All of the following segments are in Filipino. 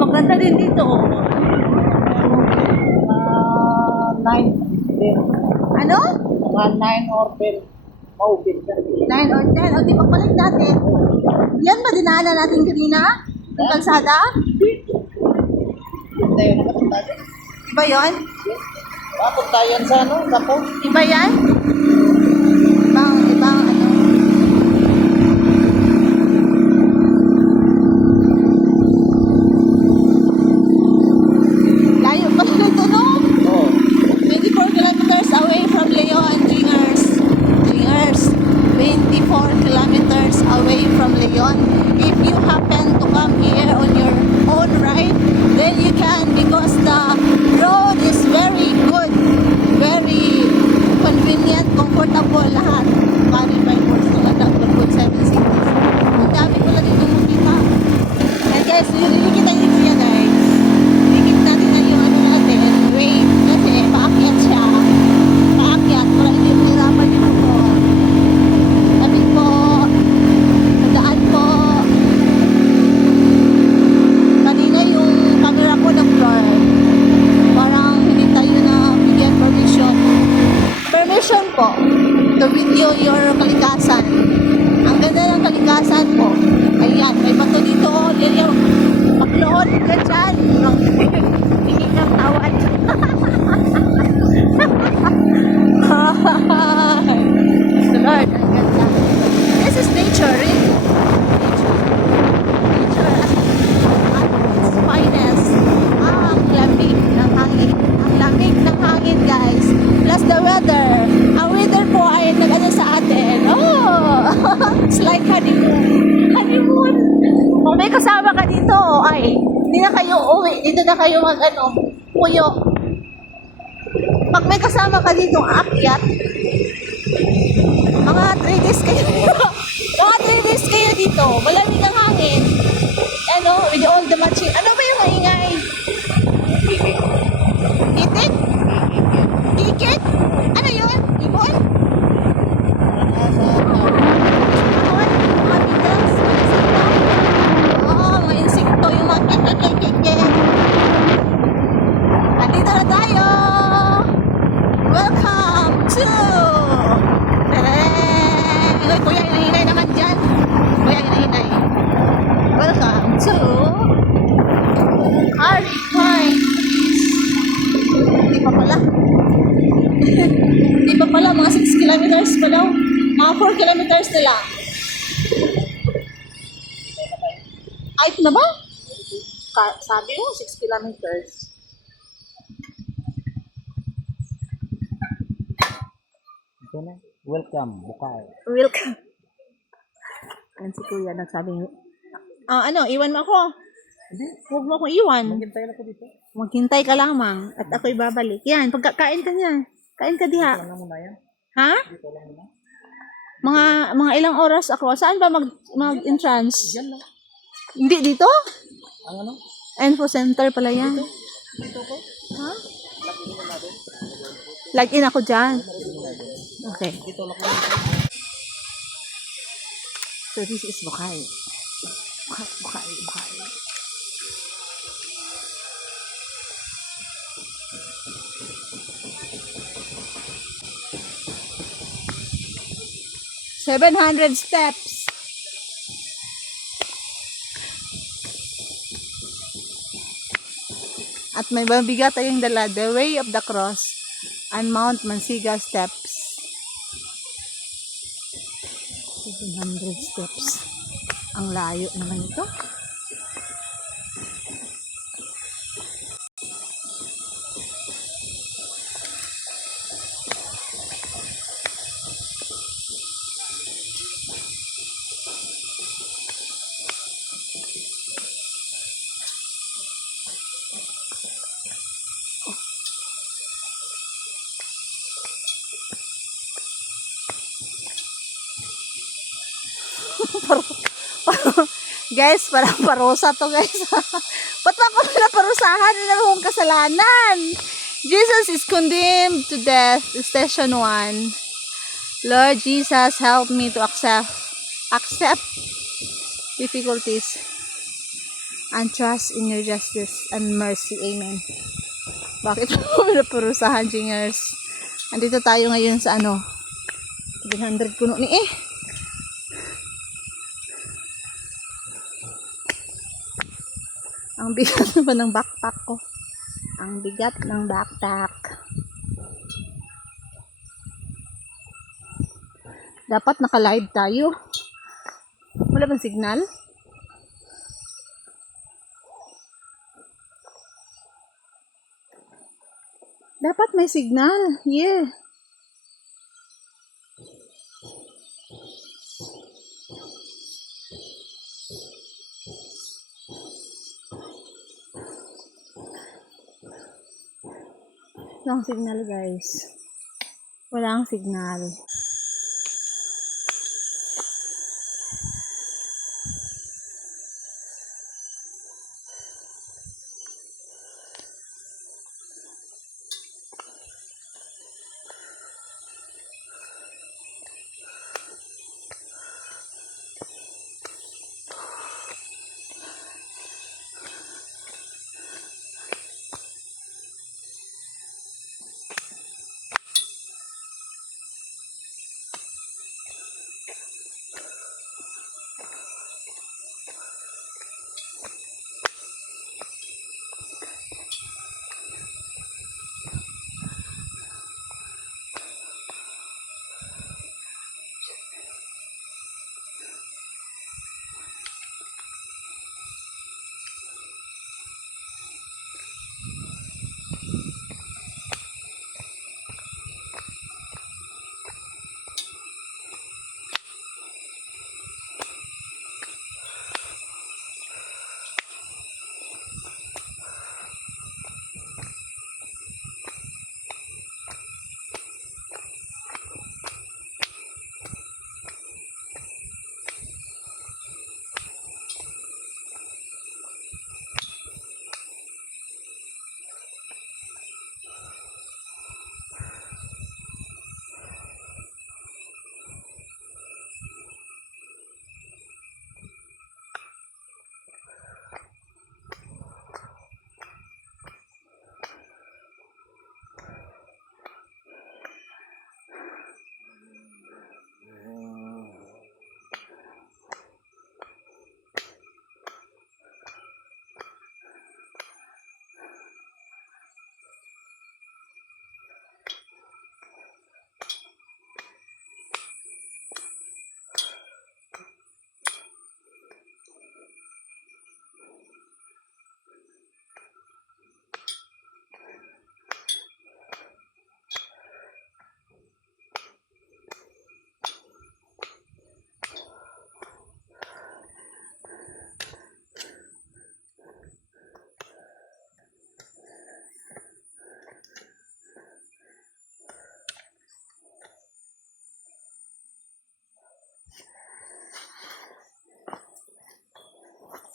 Maganda din dito. 9, 10. Ano? Mga 9 or 10. Maubin ka. 9 or 10. O, di ba balik natin? Yan ba dinaanan natin kanina? Yung kalsada? Tayo nakapunta din. Iba yon? Papunta yan sa ano, Kapo. Iba yan? Ibang ano? Layo pa nito, no? Oo. 24 kilometers away from Leon, Jingers. Jingers. 24 kilometers away from Leon. If you happen to come here on your own ride, then you can because the road is very good. Very convenient, comfortable lahat. Pari by force na lahat ng good 7 cities. Ang dami ko lang dito makita. And guys, kita dito yan guys. Dikit natin na yung ano natin. Wait, kasi paakyat siya. Paakyat, para hindi mahirapan yung motor. Sabi po, daan po. Kanina yung camera ko nag-blur. Parang hindi tayo na bigyan permission. Permission po to video your kalikasan. Ang ganda ng kalikasan po. Ayan, may bato dito. Yan yung pagloon ka dyan. Hindi kang tawad. The Lord, ang ganda. This is nature, really. Nature at its finest. Ang lamig ng hangin. Ang lamig ng hangin, guys. Plus the weather. Ang weather po ay nag-ano sa atin. Oh! It's like honeymoon. Honeymoon. Kung may kasama ka dito, ay, hindi na kayo uwi. Dito na kayo mag-ano, puyo. Pag may kasama ka dito, aakyat, mga 3 days kayo mga 3 days kayo dito. Malamig ang hangin. Ano, with all the matching. Ano ba yung maingay? Itik? Ikit? Ano yun? Ibon? Ibon? Mga beetles? Mga insekto? Oo, mga insekto. Yung mga kikikikikik. Andito na tayo! Welcome to... Uy, kuya, hinahinay naman dyan. Kuya, hinahinay. Welcome to... Harry Pines. Hindi pa pala. Hindi pa pala, mga 6 kilometers pa daw. Mga 4 kilometers na lang. Ay, ito na ba? Sabi mo, 6 kilometers. Ito na. Welcome, Bukay. Welcome. Yan si kuya, nagsabi niyo. Ano, iwan mo ako. Hindi. Huwag mo akong iwan. Maghintay na ko dito. Maghintay ka lamang at ako'y babalik. Yan, pagkakain ka niya. Kain ka diha. Ito lang muna yan. Ha? Dito lang muna. Mga ilang oras ako. Saan ba mag-entrance? Diyan lang. Hindi dito? Ang ano? Info center pala yan. Dito ko. Ha? Log in ako dyan. Okay. Dito lang muna. So this is Bukay. Bukay. 700 steps. At may mabigat tayong dala, the Way of the Cross and Mount Mansiga Steps. 700 steps. Ang layo naman ito. Guys, parang parosa to guys. Ba't pa pala parosa? parusahan na akong kasalanan. Jesus is condemned to death. Station 1. Lord Jesus, help me to accept difficulties and trust in your justice and mercy. Amen. Bakit mo naparusahan, Jingers? Andito tayo ngayon sa 700 puno ni Ang bigat pa ng backpack ko. Ang bigat ng backpack. Dapat naka-live tayo. Wala bang signal? Dapat may signal. Yeah. Walang signal, guys. Walang signal.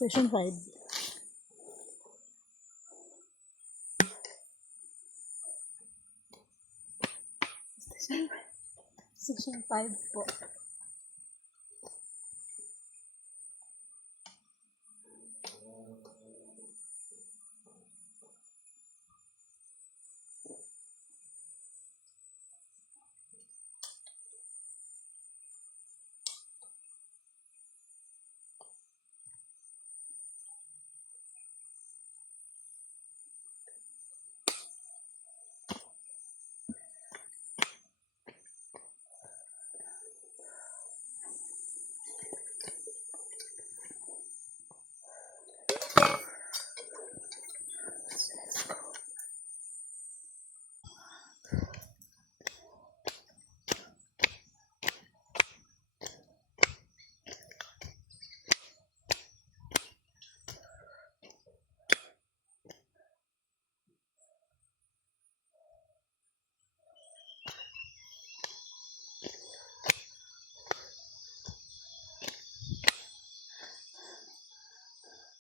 Session 5. Session 5 po.